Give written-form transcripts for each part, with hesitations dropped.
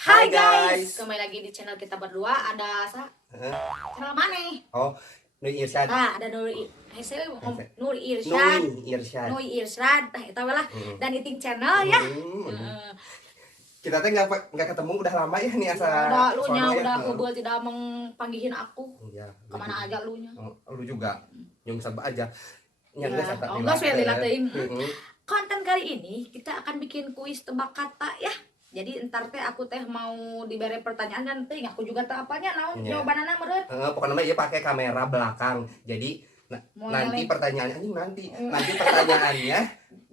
Hai guys, kembali lagi di channel kita berdua. Ada channel mana nih? Oh, Nur Irsyad. Nah, ada Nur Irsyad, Nur Irsyad. Nur Irsyad, itu lah. Dan Iting channel ya. Kita teh nggak ketemu udah lama ya nih asa. Udah lu nya udah hubul tidak mengpanggihin aku. Iya. Kemana aja lu nya? Lu juga nyung sabak aja. Nyangga sata. Oh, enggak saya dilatih. Konten kali ini kita akan bikin kuis tebak kata ya. Jadi entar teh aku teh mau diberi pertanyaan kan teh aku juga teh apanya naon jawabanana meureun. Pokoknya ieu pakai kamera belakang. Jadi nanti pertanyaannya nanti pertanyaannya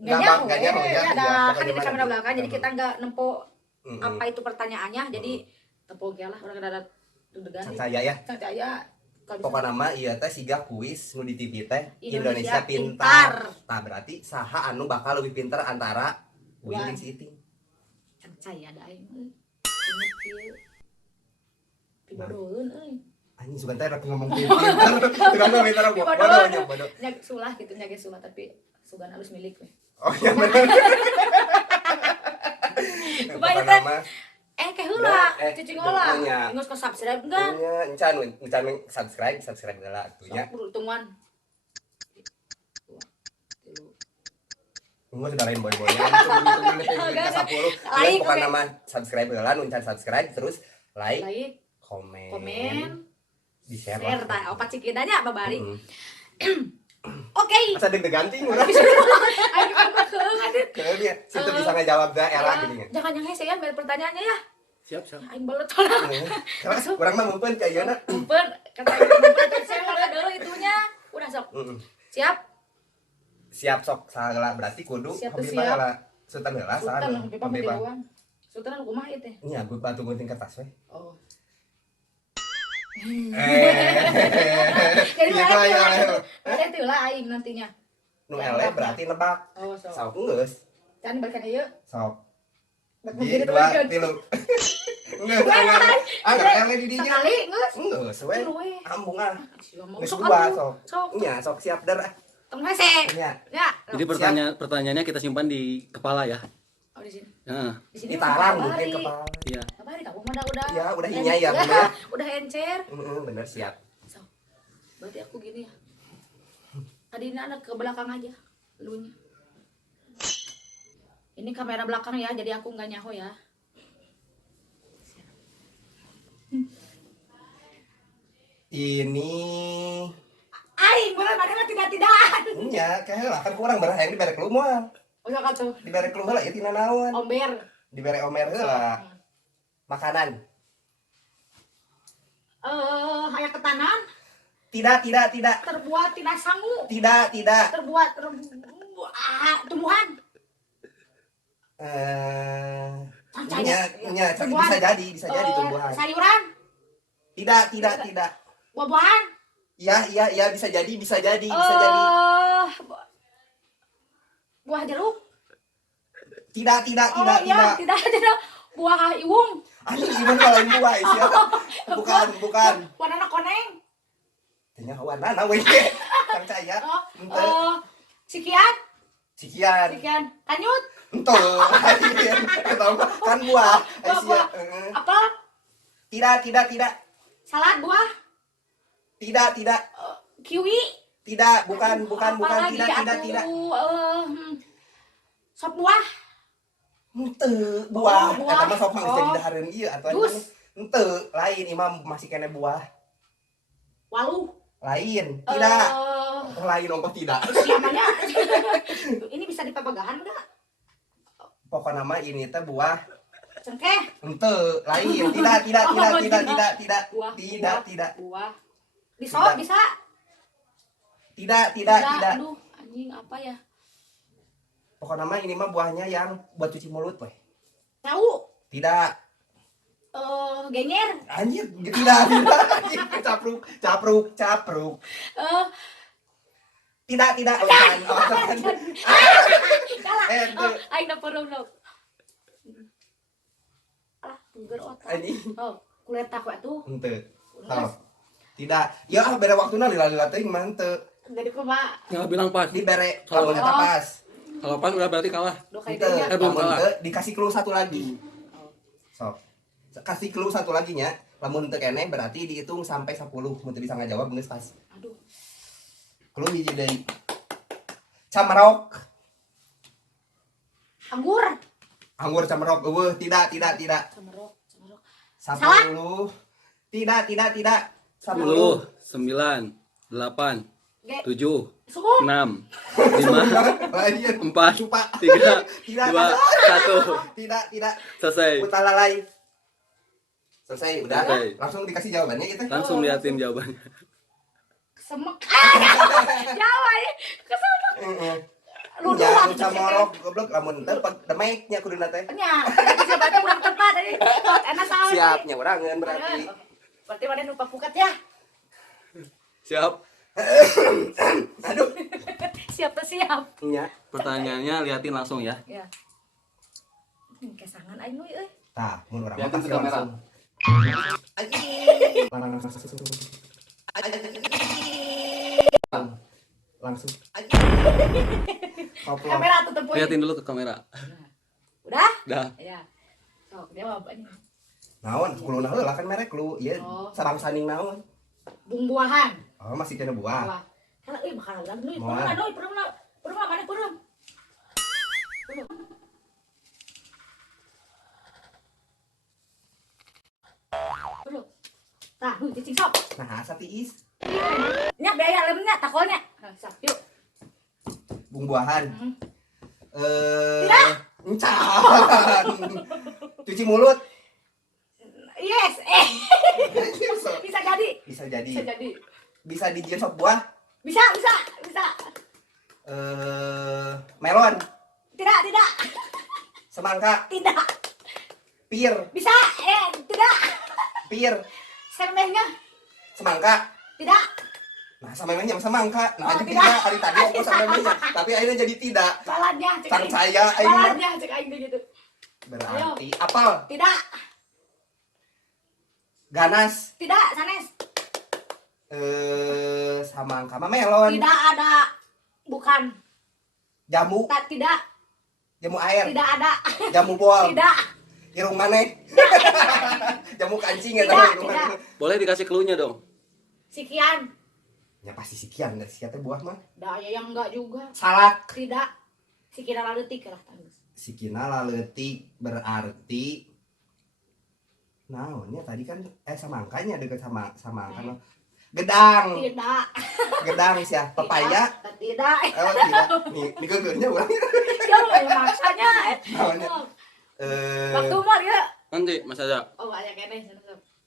enggak jauh ya. Ada kan di kamera belakang jadi kita enggak nempo apa itu pertanyaannya. Jadi tempo ge lah urang ada dudegan. Saya ya. Saya pokoknya nama iya teh siga kuis nu di TV teh Indonesia Pintar. Nah berarti saha anu bakal lebih pintar antara Win jeung si Iting. Saya ada aing inget kieu pibodoeun euy anjing sebentar aku ngomong pintar tukang pintar bodoh nya sulah gitu nya ge sulah tapi sugan halus milik we oh iya bener kebanyakan teh ke heula cicing heula geus ka subscribe enggak nya encan subscribe heula atunya tungguan Enggak sudah lain boy-boyan tunggu kita 10 bukan nama subscribe lah nuncan subscribe terus like komen di share tah opat cikidanya babari oke masa deg-degan ting urang keunya situ bisa ngajawab da era gini jangan yang hese ya pertanyaannya ya siap aing beuleut tolak urang mah meupeun ka ayeuna meupeun kata meupeun saya mulai dulu itunya udah sok siap sok salah berarti kudu hobi baheula sultan heula saha hobi baheula sultan kumaha ieu teh nya gue batu gunting kertas we oh jadi ada itu lah aing nantinya nu ele berarti nebak oh sok geus can balikan ieu sok di 2 3 geus anggar ele di dinya sekali geus we ambung ah geus sok 2 sok nya sok siap dar tong hese ya jadi pertanyaannya kita simpan di kepala ya. Oh di sini. Heeh. Di sini ditarang mungkin kepala. Iya. Kabari kamu mah udah. Ya, udah inya ya bener. Udah encer. Bener siap. So. Berarti aku gini ya. Tadi ini ada ke belakang aja lunya. Ini kamera belakang ya, jadi aku nggak nyaho ya. Ini aing boleh mana tidak-tidakan. Iya, kayak kan kurang berah yang dibere keluar moal. Oh ya kata. Dibere keluar lah ieu tina naon? Omber. Dibere omer heula. Makanan. Aya ketanan? Tidak. Terbuat tidak sangu. Tidak. Terbuat tumbuhan. Bisa jadi tumbuhan. Sayuran? Tidak. Buah-buahan? Iya, bisa jadi. Buah jeruk? Tidak. Buah iwung? Anjing iwung kalau buah sih. Bukan. Warna koneng? Tanya warna we. Kang caya. Sikian. Kanyut? Entuh. Kan buah. Apa? Tidak. Salad buah? Tidak. Kiwi? Tidak, bukan. Tidak. Sop buah? Henteu, buah. Eta mah sop mah bisa didahareun ieu atuh. Henteu, lain imam masih kena buah. Waluh? Lain, tidak. Lain ongkoh tidak. Siamanya? Ini bisa dipapagahan enggak? Pokoknya mah ini teh buah. Cengkeh? Henteu, lain. Tidak. Buah. Bisa? Tidak. Aduh, anjing apa ya? Pokoknya mah ini mah buahnya yang buat cuci mulut, weh. Tahu? Tidak. Genyer? Anjir, tidak. Capruk. Tidak. Aing dapur dong. Alah, tunggu otak. Kulit takwa tuh. Henteu. Tidak. Ya bere waktuna lila-lila teuing mah henteu. Jadi kumaha? Nggak bilang pas. Dibere lamun eta pas. Kalau pas udah berarti kalah. Dua kali kayaknya. Belum kalah. Dikasih clue satu lagi. Sok. Kasih clue satu lagi nya. Lamun teu keneh berarti dihitung sampai 10. Mun teu bisa ngajawab geus pas. Aduh. Clue hiji deui. Camerok. Anggur. Anggur camerok. Eueuh, tidak. Camerok. 10. Tidak. 10. 9, 8, Ge. 7, Suku. 6, 5, Anjir. 4, Supa. 3, Tidak. 2, 1. Tidak. Selesai. Utalalay. Selesai, udah. Selesai. Langsung dikasih jawabannya gitu. Langsung liatin jawabannya. Semek. Jawa ya. Kesemek. Heeh. Ludu Ya, lah. nu camorok goblok lamun teu demeknya kuduna teh. Nya, berarti siapa kurang tepat tadi. Enak salah. Siapnya urangeun berarti. Berarti mana lupa pukat ya? Siap. Aduh. Siap tuh siap. Nya. Pertanyaannya liatin langsung ya. Ya. Kesangan aing euy euy. Tah, mun urang Liatin ke kamera. Langsung. Kamera tutup poin. Liatin dulu ke kamera. Udah? Dah. Ya. Sok jawab ini. Naon? Kuluna heula kan merek lu. Ieu Oh. sarang saning naon? Bumbuahan. Oh, masih kena buah. Wah. Kalau euy bakal lan euy. Moal. Peureum mana peureum. Peureum. Tah, nu cicing sok. Nah, asa tiis Nya biaya lemnya takolnya. Sok, yuk. bumbuahan. Tidak. Encan. Cuci mulut. Yes. Bisa jadi. Bisa jadi. Bisa jadi. Bisa dijieun sop buah. Bisa. Melon, Tidak. semangka, Tidak. pir, Bisa. Tidak. pir, Semehnya. semangka. Tidak. Nah, samemehnya semangka. Nah, Oh, aja tidak. tidak hari tadi aku samemehnya, tapi akhirnya jadi tidak. Baladnya cek Sang aing. saya aing mah. Baladnya cek aing gitu. Berarti apel, Tidak. ganas, Tidak, sanes. samangka mah melon, Tidak ada. Bukan. jamu, Tidak. jamu air, Tidak ada. jamu bol, Tidak. irung maneh. Jamu kancing ya Tidak, tahu irung tidak. maneh. Boleh dikasih clue-nya dong. Sekian. Ya pasti sikian, enggak sikian teh buah mah. Daya yang enggak juga. Salak. Tidak. Sikira laletik lah tanggus. Sikina laletik berarti naonnya tadi kan semangkanya deket sama angka mah. Gedang. Tidak. Gedang sih ya. Pepaya. Tidak. Oh tidak. Nih gegernya urang. Ya maksanya. Naonnya? Waktu mah ya. Nanti Mas Aza. Oh, banyak kene.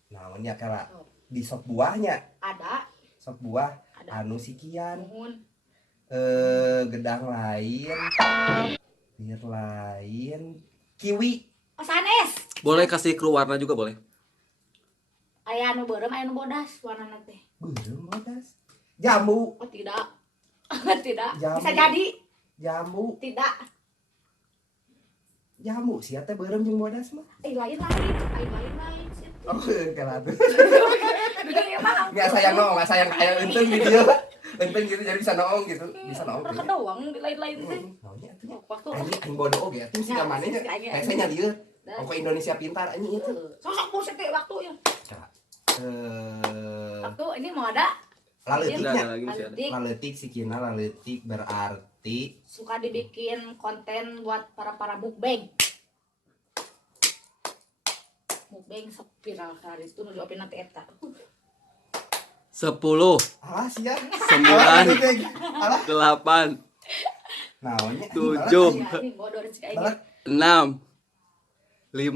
Naonnya kala di sop buahnya. Ada. Sop buah Ada. anu sikian. Nuhun. Gedang lain. Bir lain. Kiwi. Oh, sanes. Boleh kasih clue warna juga boleh. Aya anu beureum, aya anu bodas warnana teh. Belum bodas. Jamu. Oh, tidak. Tidak. Jamu. Bisa jadi. Jamu. Tidak. Jamu sih teh beureum jeung bodas mah. Lain. Situ. Oh, kala tuh. Duduk ya mah. Nggak sayang kayak enten gitu. Enten gitu jadi bisa noong gitu. Bisa noong. Urang doang di lain-lain teh. Naonnya atuh. Waktu. Aing bodoh oge atuh sih manehnya. Saya lieur. Ongko Indonesia pintar anjing itu. Sosok buset teh waktu ya. Waktu ini mau ada Laletiknya. Ada lagi masih ada. laletik. Laletik sikina laletik berarti Suka dibikin konten buat para mukbang. Mukbang sok viral kali itu nu diopin nanti eta. 10, alah sia. 9, Alah. 8, Naonnya? 7, Ini bodoh dan kayak Balak. 6, 5,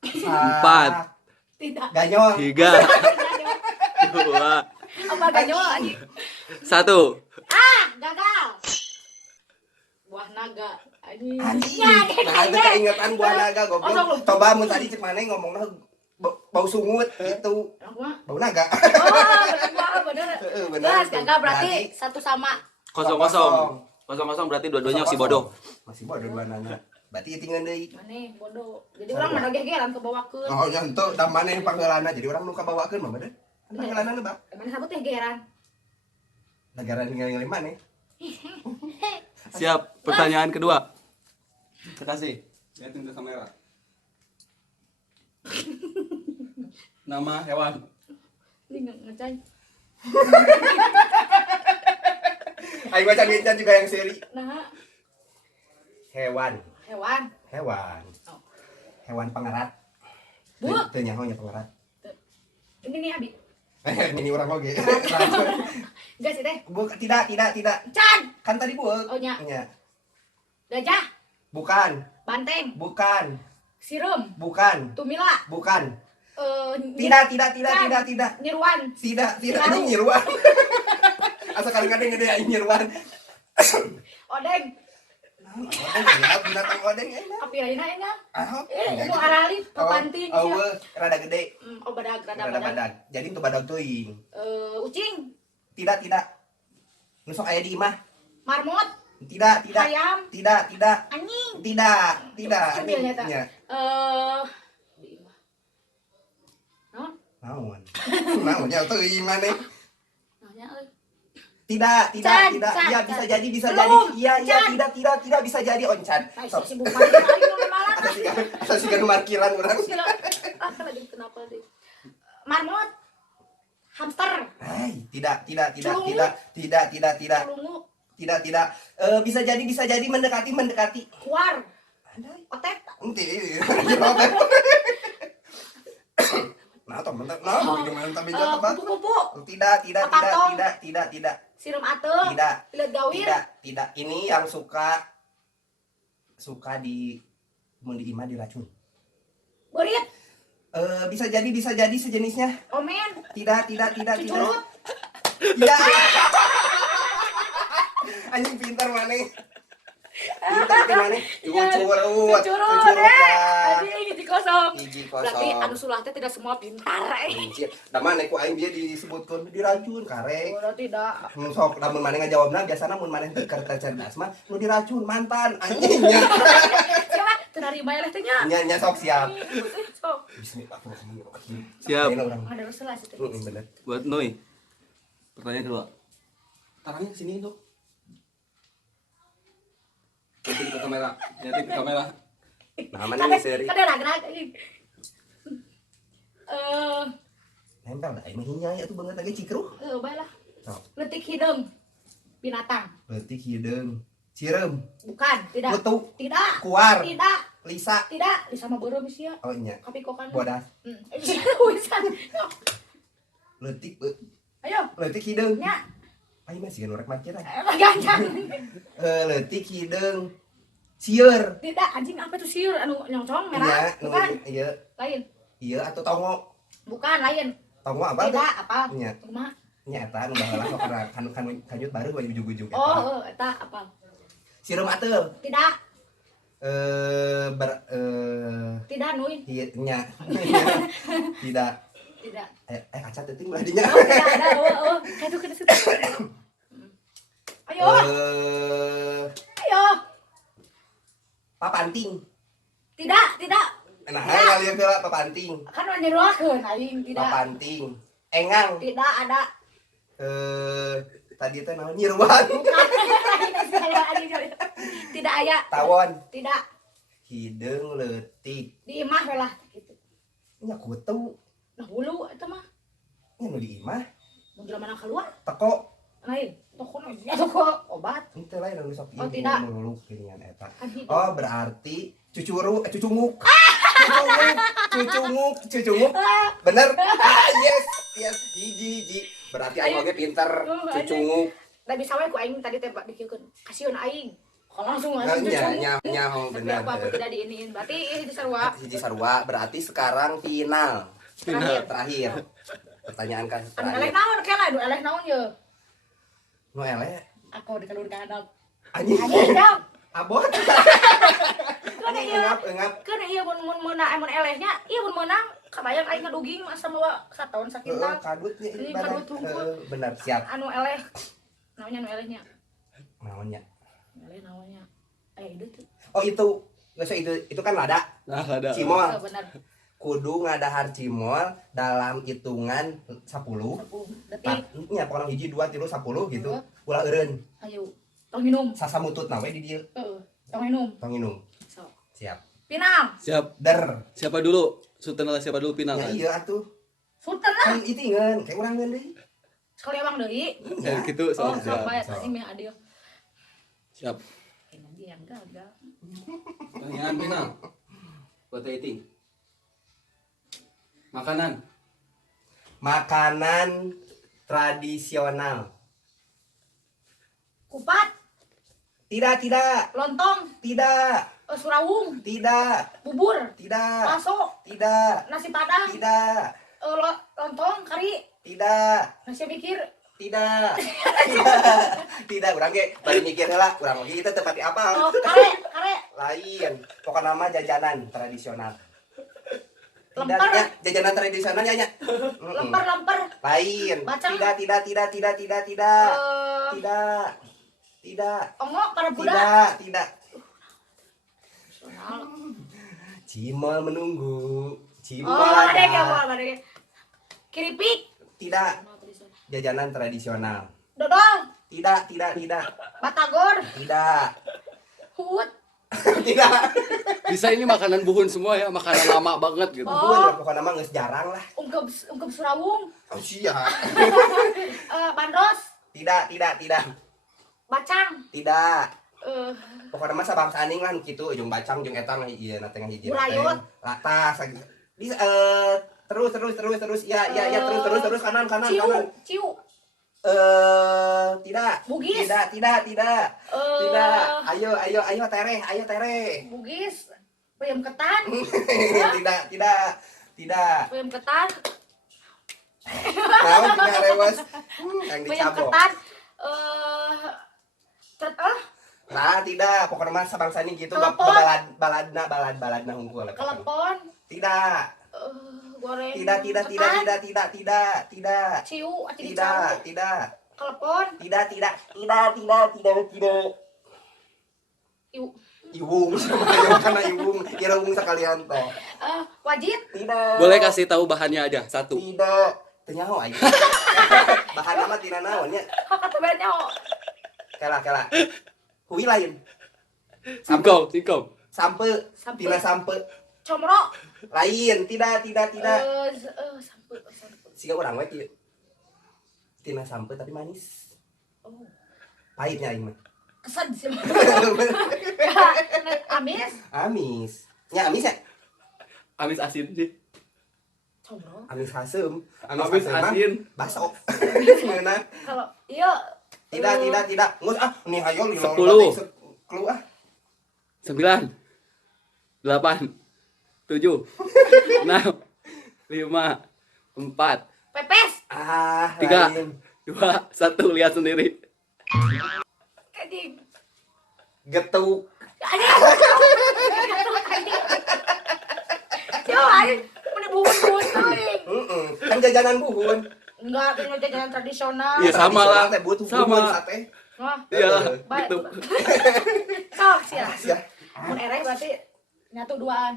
4, Tidak. Ganyol. 3, 2, Apa ganyol anjing? 1. Gagal. Buah naga. Anjing. Anjing. Ya, Nah, itu keingetan buah naga Oh, sok goblok. lu. Coba mun tadi cek maneh ngomongna bau sungut gitu. Apa? Bau naga. Oh, bener. Bener. Bener, gagal berarti satu sama. 0-0. 0-0 berarti dua-duanya masih bodoh. Masih bodoh dua nanya. Berarti tinggal deui. Maneh bodoh. Jadi orang mana gegeran kebawakeun. Oh, nyanto da maneh panggeulana jadi orang nu kabawakeun mah bener. Panggeulana nu Bang. Mana sabut teh gegeran. Negara ninggalin maneh. Siap, pertanyaan kedua. Terima kasih. Lihatin ke kamera. Nama hewan. Ini ngecai. Ayo baca Gincan juga yang seri. Nah, Hewan. hewan. Oh. Hewan pengerat. Bu. Teu nyahonya pengerat. Ini nih Abi. Ini orang oge. Enggak sih teh. Tidak. Can. Kan tadi buek. Oh nya. Nya. Gajah. Bukan. Banteng. Bukan. Sirum. Bukan. Tumila. Bukan. Can. Tidak. Nirwan. Tidak. Siraru. Ini nyiruan. Asa kadang-kadang gede aing nyiruan. Odeng. Binatang odeng enak. Api ayeuna enak. Ah, Itu arali pepanting oh, sia. rada gede. Oh badag Rada badag. badag. Jadi itu badag teuing. Ucing. Tidak. Nu sok aya di imah. Marmot. Tidak. Ayam. Tidak. Anjing. Tidak. Sambilnya tak. Nya. Di imah. Naon? Naon nya teuing maneh. Nanya euy. Tidak. Can. Iya bisa jadi. Belum. Iya, Can. tidak bisa jadi oncan. Ay, Sok. si bukan ari nu malah. Asa siga nu markiran urang. Lagi kenapa deh? Marmot. Hamster. Hai, tidak. Celungu. Tidak. Celungu. Bisa jadi mendekati. Kuar. Otet. Enti. Nah, teman-teman, gimana tapi jatuh batu? Kupu-kupu. Tidak. Sirum ateu. Tidak. Lihat gawir. Tidak. Ini yang suka di mun di imah diracun. Berit. Bisa jadi sejenisnya. Omen. Tidak. Cucurut. Ya. Anjing pintar maneh. Cucurut. Cucurut. Kan. Anjing hiji kosong. Hiji Berarti kosong. anu sulah teh tidak semua pintar. Anjir, da maneh ku aing dia disebutkeun diracun karek. Oh, tidak. Sok lamun maneh ngajawabna biasana mun maneh keur cerdas mah nu diracun mantan anjingnya. Siapa? Tenari bayar teh nya. Nya sok siap. Sok. Bismillahirrahmanirrahim. Siap. Ayeuna urang. Ada Rasulullah situ. Bener. Buat Noi. Pertanyaan kedua. Tangannya ke sini, Dok. Liatin ke kamera. Nah, mana seri? Kadang gerak. Nempel da aing mah hinyai atuh banget lagi cikru. Baiklah. Sok. Letik hidung. Binatang. Leutik hideung. Cireum. Bukan, tidak. Kutu. Tidak. Kuar. Tidak. Lisa. Tidak. Di sama beureum sia. Oh nya. Tapi kok kan. Bodas. Wisan. Leutik Ayo. leutik hideung. Nya. Aing mah sieun rek markiran. Ganjang. Leutik hideung. Sieur. Tidak, anjing apa tuh siur anu nyongcong merah? Iya, Bukan. iya. Lain. Iya atau tongo. Bukan, lain. Tongo apa? Tidak, apa? Nya. Kumaha? Nya eta anu baheula sok kanut baru baju ujug-ujug eta. Oh, eta apa? Sireum ateu. Tidak. Tidak, Nui. Iya nya. Tidak. Tidak. Kaca teuting belah dinya. Oh, tidak ada. Oh. Kayak itu kena situ. Ayo. Ayo. Papanting. Tidak. Nah, ngalieu heula papanting. Kan anu nyeruakeun aing tidak. Papanting. Engang. Tidak ada. Tadi teh naon nyiruan. Tidak aya. Tawon. Tidak. Hideung leutik. Di imah lah gitu. Nya kutu. Nah, hulu eta mah. Nya nu di imah. Mun jelema keluar Teko. lain. Toko obat. Itu lain anu sok Oh, tidak. nuluk ginian eta. Kan hidup. Oh, berarti cucunguk. Cucunguk. Bener? Yes. Hiji. Berarti aing oge pinter. Cucunguk. Da bisa we ku aing tadi teh dikeukeun. Kasieun aing. Kalau langsung Nya Tapi bener. apa tidak diiniin. Berarti ini sarua. Hiji sarua berarti sekarang final. Terakhir. Pertanyaan kan Anu eleh terakhir. naon kela, anu eleh naon ye? Nu eleh Aku dikalun ka handap. anjing. Handap. Abot. Kan ieu. Engap. Kan ieu mun meunang mun elehnya, ieu mun meunang kabayang aing ngeduging asa bawa sataun sakintal. Kadut nya Ini ibarat. kadut hungkul. Bener siap. Anu eleh. Namanya anu elehnya. Naonnya? Eleh namanya. Itu tuh. Oh itu. Nggak usah itu kan lada. Nah, ada. Cimol. Oh, benar. Kudu ngadahar cimol dalam hitungan 10. 10 detik. Nya pokona 1 2 3 10 gitu. Ulah eureun. Ayo. Tong minum. Sasamutut na we di dieu. Heeh. Tong minum. Tong nginum. So. Siap. Pinam. Siap. Der. Siapa dulu? Sultan lah siapa dulu final Ya kan? iya atuh. Sultan lah. Kan itingan kayak urang deui. Sekali abang deui. Ya gitu Oh, siap. sampai so. ini mah adil. Siap. Kayaknya dia yang gagal. Pertanyaan final. Buat eating. Makanan tradisional. Kupat, Tidak, lontong, tidak, surawung, tidak, bubur, tidak, bakso, tidak, nasi padang, tidak, lontong, kari, tidak, nasi mikir, tidak, tidak, urang ge bari mikir heula, urang lagi kita tepat di apa? kare, Lain, pokoknya nama jajanan tradisional. Tidak, Lemper. ya, jajanan tradisional ya, nya. lemper, Lain. Bacang. Tidak. Tidak. ongok, para budak. Tidak. Nasional. Cimol menunggu. Cimol Oh, ada ya, ada. ada. Keripik, Tidak. Jajanan tradisional. dodol, Tidak. batagor, Tidak. hut, Tidak. Bisa ini makanan buhun semua ya, makanan lama banget gitu. Pokoknya nama geus jarang lah. ungkep surawung, Oh, siap. bandros, Tidak. bacang, Tidak. eh, Pokoknya masa bangsa aning lah kitu ujung bacang jeung eta mah ieu na teh hiji. Burayot. Latas bisa terus ya terus kanan. ciu, Tidak. Bugis. Tidak. Ayo tereh. bugis, peyem ketan, Tidak. peyem ketan, Naon juga rewas. Yang peyem dicabok. ketan, Nah, tidak. Pokoknya masa bangsa ini gitu Telepon. baladna hungkul. kelepon, Tidak. goreng, Tidak. ciu, Tidak. kelepon, Tidak. iu, Iwung sama ayo kana iwung, irung sekalian teh. wajib, Tidak. Boleh kasih tahu bahannya aja satu. Tidak. Teu nyaho aing. Bahan nama tina naon nya? kata banyak, Kela. Hui lain. Singkong. Sampe. Sampe. Tina sampe. comro, Lain. Tidak. sampe, Siga urang we kieu. Tina sampe tapi manis. oh, Pahitnya aing mah. kesan sih, amis, Amis. Nya amis ya? Amis asin sih. comro, Amis hasem. Amis hasem mah asin. Baso. Mana? kalau iya, Tidak. Ngus nih hayo li 10. Keluar. 9 8 7 6 5 4 pepes, 3 Lain. 2 1 lihat sendiri. kajing, Getuk. ada, yo, ayo, mana buhun Kan jajanan buhun. enggak, ini jajanan tradisional, Iya, sama lah. Teh butuh Sama. buhun sate. wah, Iya, baik, gitu. sok sih ya, Sia. mun ereh berarti nyatu duaan,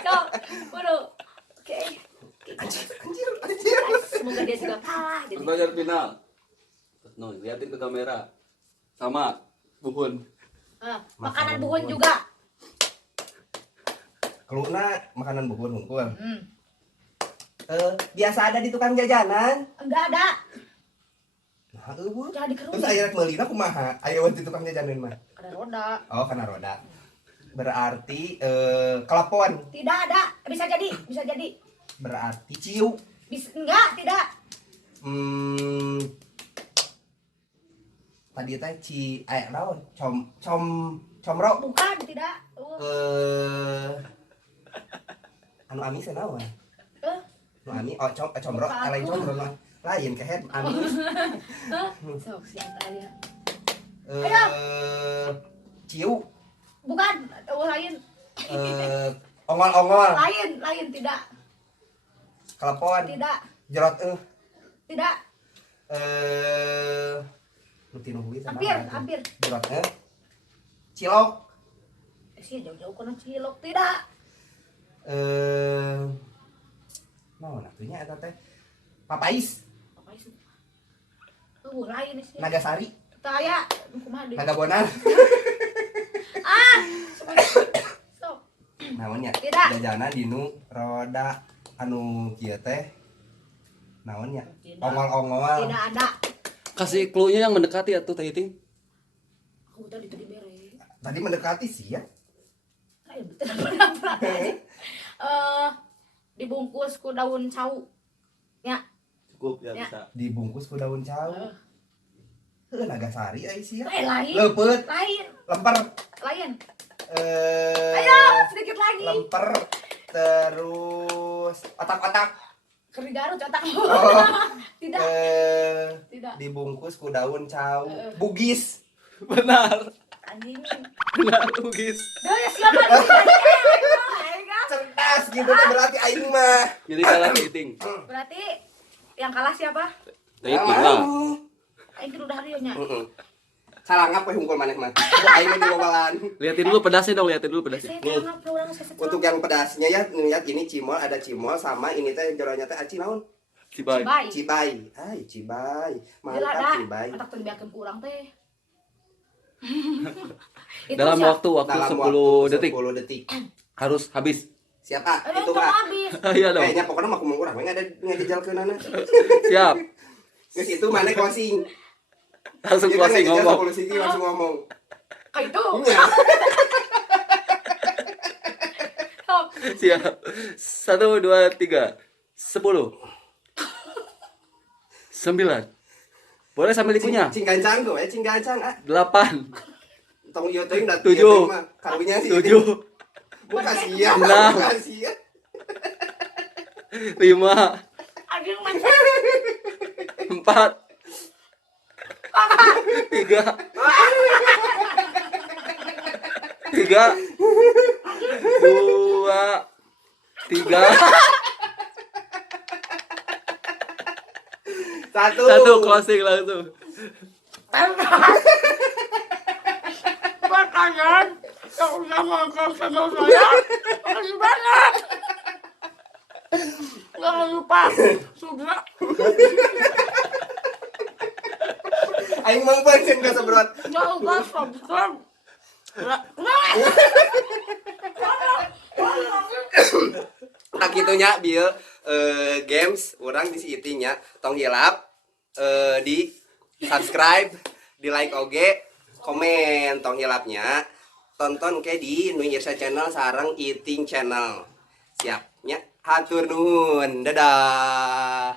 sok, waduh, oke, Anjir. semoga dia juga kalah, jadi, Pertanyaan final. No, liatin ke kamera. Sama buhun. makanan buhun juga, Keluna makanan buhun hungkul. Biasa ada di tukang jajanan. enggak ada, Nah, eueuh. jangan Terus dikerudung, aya meulina kumaha? Aya di tukang jajanan mah. ada roda, Oh, karena roda. Berarti kelepon. tidak ada, bisa jadi, Berarti ciu. enggak, tidak, Tadi teh naon? Comro. bukan, tidak, Anu amis naon? Nu amis comro, Bukan. lain comro mah. Lain kehet amis. sok siapa dia, Ciu. bukan, lain, Ongol-ongol. lain, tidak, Kelepon. tidak, Jerot tidak, nu tinu heuit hampir, Jerot cilok. sih jauh-jauh kena cilok, tidak, Naon atunya eta teh? Papais, apa itu, lain sih, Nagasari, saya, kumaha deh, Nagabonan. sok, naonnya Tidak. jajanan dinu roda anu kieu teh naonnya Tidak. ongol-ongol Tidak ada. Kasih clue-nya yang mendekati atuh Teh Iting. Aku tadi bere. tadi mendekati sih ya Ayo betul benar. Dibungkus ku daun cau. Ya. Cukup ya Ya. bisa. dibungkus ku daun cau Nagasari ai sih ya Lain. leupet Lain. lemper Lain. Ayo sedikit lagi. lemper terus otak-otak Keri Garut otak. Oh. Tidak. Tidak. Dibungkus ku daun cau bugis Benar. Anjing. Benar Ugis. Ya siapa sih? cerdas gitu tuh berarti aing mah Jadi salah Teh Iting. Berarti yang kalah siapa? Teh Iting lah. Aing kudu hari nya. salah ngap we hungkul maneh mah aing mah diobalan Lihatin dulu pedasnya dong, lihatin dulu pedasnya. Saya ngap urang saya untuk yang pedasnya ya lihat ini cimol ada cimol sama ini teh jeronya teh aci naon Cibai. Bye. cibai hai cibai Gila mantap dah. cibai Otak teu dibiarkeun ku urang teh. Dalam waktu dalam 10 detik 10 detik harus habis. siapa Itu itu mah habis. Iya dong. kayaknya pokoknya mah kumaha urang we ada ngajejalkeunana Siap. geus itu maneh closing Langsung Dia kan closing ngejajal ngomong. 10 siji langsung ngomong Kayak itu. Iya. Siap. 1 2 3. 10. 9. Boleh sambil dikunyah. Cing gancang tuh, cing gancang 8. tong ieu teuing da 7. karunya sih 7. bukan sia Enam. bukan sia 5. Anjing mah. 4. 3. 2. 3. Satu closing langsung. Makanan yang udah makan sama saya. Makasih banget. Jangan lupa sudah. aing mah pengen ka sebrot Jangan lupa subscribe. tak kitunya bieu games urang di si itinya tong hilap di subscribe di like oge komen tong hilapnya tonton ke di Nu Irsa channel sareng Iting channel siapnya hatur nuhun dadah